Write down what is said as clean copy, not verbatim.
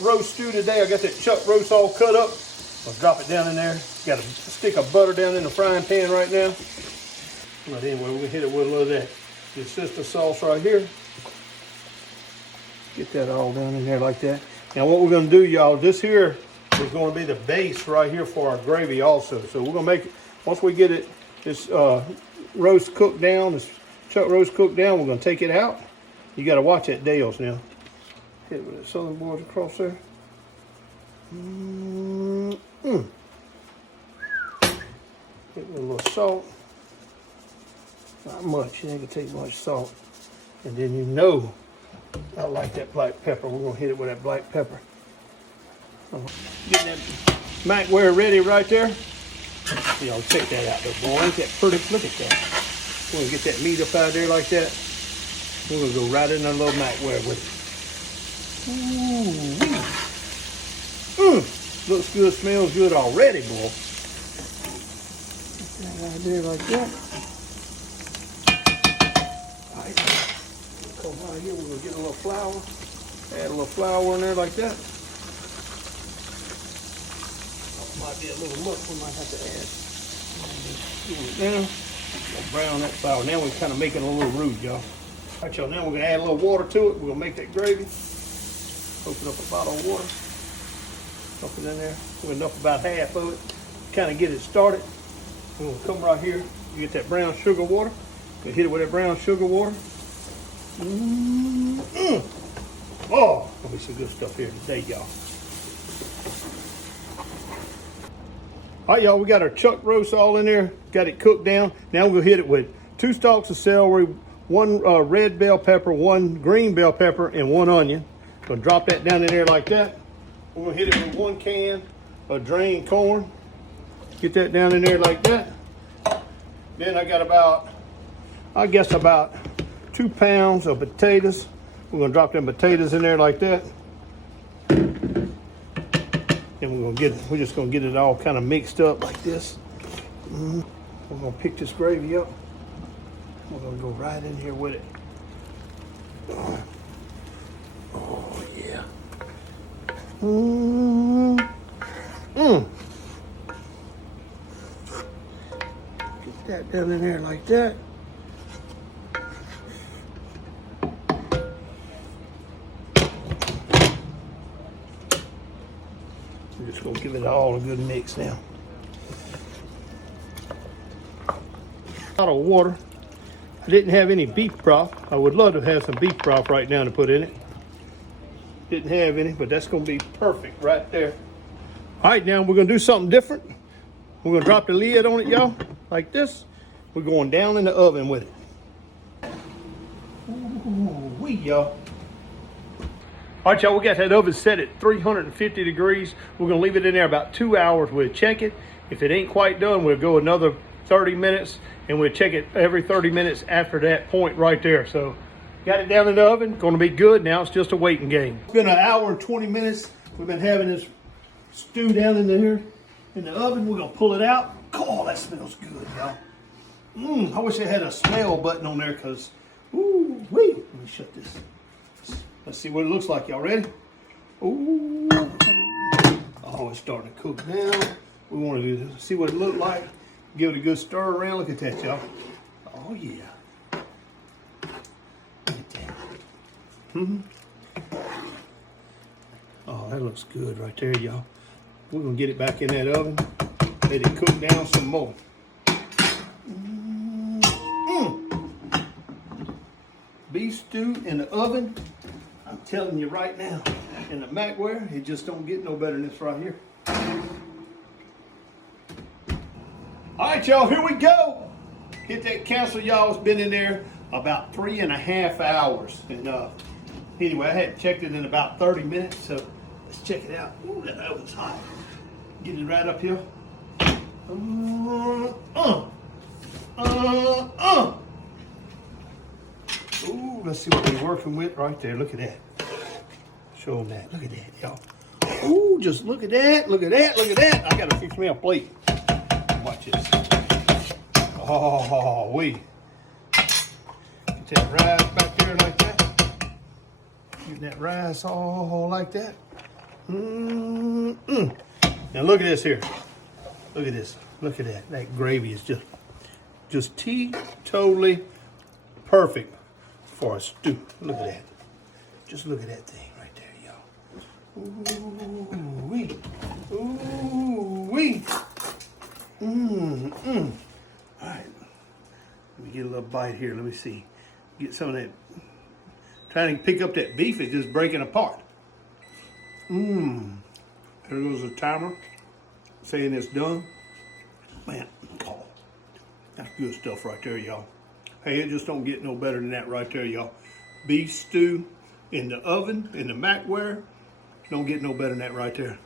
roast stew today. I got that chuck roast all cut up. I'll drop it down in there. Got a stick of butter down in the frying pan right now. But anyway, we're gonna hit it with a little of that sister sauce right here. Get that all down in there like that. Now what we're gonna do, y'all, this here is gonna be the base right here for our gravy also. So we're gonna make it, once we get it, this roast cooked down, this chuck roast cooked down, we're gonna take it out. You gotta watch that Dale's now. Hit it with the Southern Boys across there. Hit with a little salt. Not much, you ain't gonna take much salt. And then you know I like that black pepper. We're gonna hit it with that black pepper. Getting that macware ready right there. Y'all check that out, though, boy. Ain't that pretty? Look at that. We're gonna get that meat up out there like that. We're gonna go right in that little macware with it. Looks good, smells good already, boy. Get that right there like that. All right. Come right here, we're gonna get a little flour. Add a little flour in there like that. Might be a little much, we might have to add. Now, we'll brown that flour. Now we're kind of making a little roux, y'all. All right, y'all, now we're gonna add a little water to it. We're gonna make that gravy. Open up a bottle of water. Dump it in there. We're gonna dump about half of it. Kind of get it started. We're gonna come right here. You get that brown sugar water. Gonna hit it with that brown sugar water. Oh, gonna be some good stuff here today, y'all. All right, y'all, we got our chuck roast all in there. Got it cooked down. Now we're gonna hit it with 2 stalks of celery, 1 red bell pepper, 1 green bell pepper, and 1 onion. Gonna drop that down in there like that. We're gonna hit it with 1 can of drained corn. Get that down in there like that. Then I got about 2 pounds of potatoes. We're gonna drop them potatoes in there like that. And we're just gonna get it all kind of mixed up like this. We're gonna pick this gravy up. We're gonna go right in here with it. Oh yeah. Get that down in there like that. We're just gonna give it all a good mix now. Out of water. I didn't have any beef broth. I would love to have some beef broth right now to put in it. Didn't have any, but that's gonna be perfect right there. All right, now we're gonna do something different. We're gonna drop the lid on it, y'all, like this. We're going down in the oven with it. Ooh, y'all. All right, y'all, we got that oven set at 350 degrees. We're gonna leave it in there about 2 hours. We'll check it. If it ain't quite done, we'll go another 30 minutes and we'll check it every 30 minutes after that point right there. So got it down in the oven, gonna be good. Now it's just a waiting game. It's been an hour and 20 minutes. We've been having this stew down in here in the oven. We're gonna pull it out. Oh, that smells good, y'all. I wish I had a smell button on there because, ooh, wait. Let me shut this. Let's see what it looks like. Y'all ready? Ooh. Oh, it's starting to cook now. We want to do this. See what it looked like. Give it a good stir around. Look at that, y'all. Oh, yeah. Look at that. Oh, that looks good right there, y'all. We're going to get it back in that oven. Let it cook down some more. Beef stew in the oven. I'm telling you right now, in the macware, it just don't get no better than this right here. All right, y'all, here we go. Hit that cancel, y'all. It's been in there about 3.5 hours. And anyway, I hadn't checked it in about 30 minutes, so let's check it out. Ooh, that oven's hot. Get it right up here. Ooh, let's see what we're working with right there. Look at that. Show them that. Look at that, y'all. Ooh, just look at that. Look at that. Look at that. I gotta fix me a plate. Watch this. Oh, wait. Get that rice back there like that. Getting that rice all like that. Mm-mm. Now look at this here. Look at this. Look at that. That gravy is just totally perfect for a stew. Look at that. Just look at that thing right there, y'all. Ooh-wee. Ooh-wee. Mm-mm. All right. Let me get a little bite here. Let me see. Get some of that. Trying to pick up that beef, it's just breaking apart. There goes the timer saying it's done. Man, oh, that's good stuff right there, y'all. Hey, it just don't get no better than that right there, y'all. Beef stew in the oven, in the Macware, don't get no better than that right there.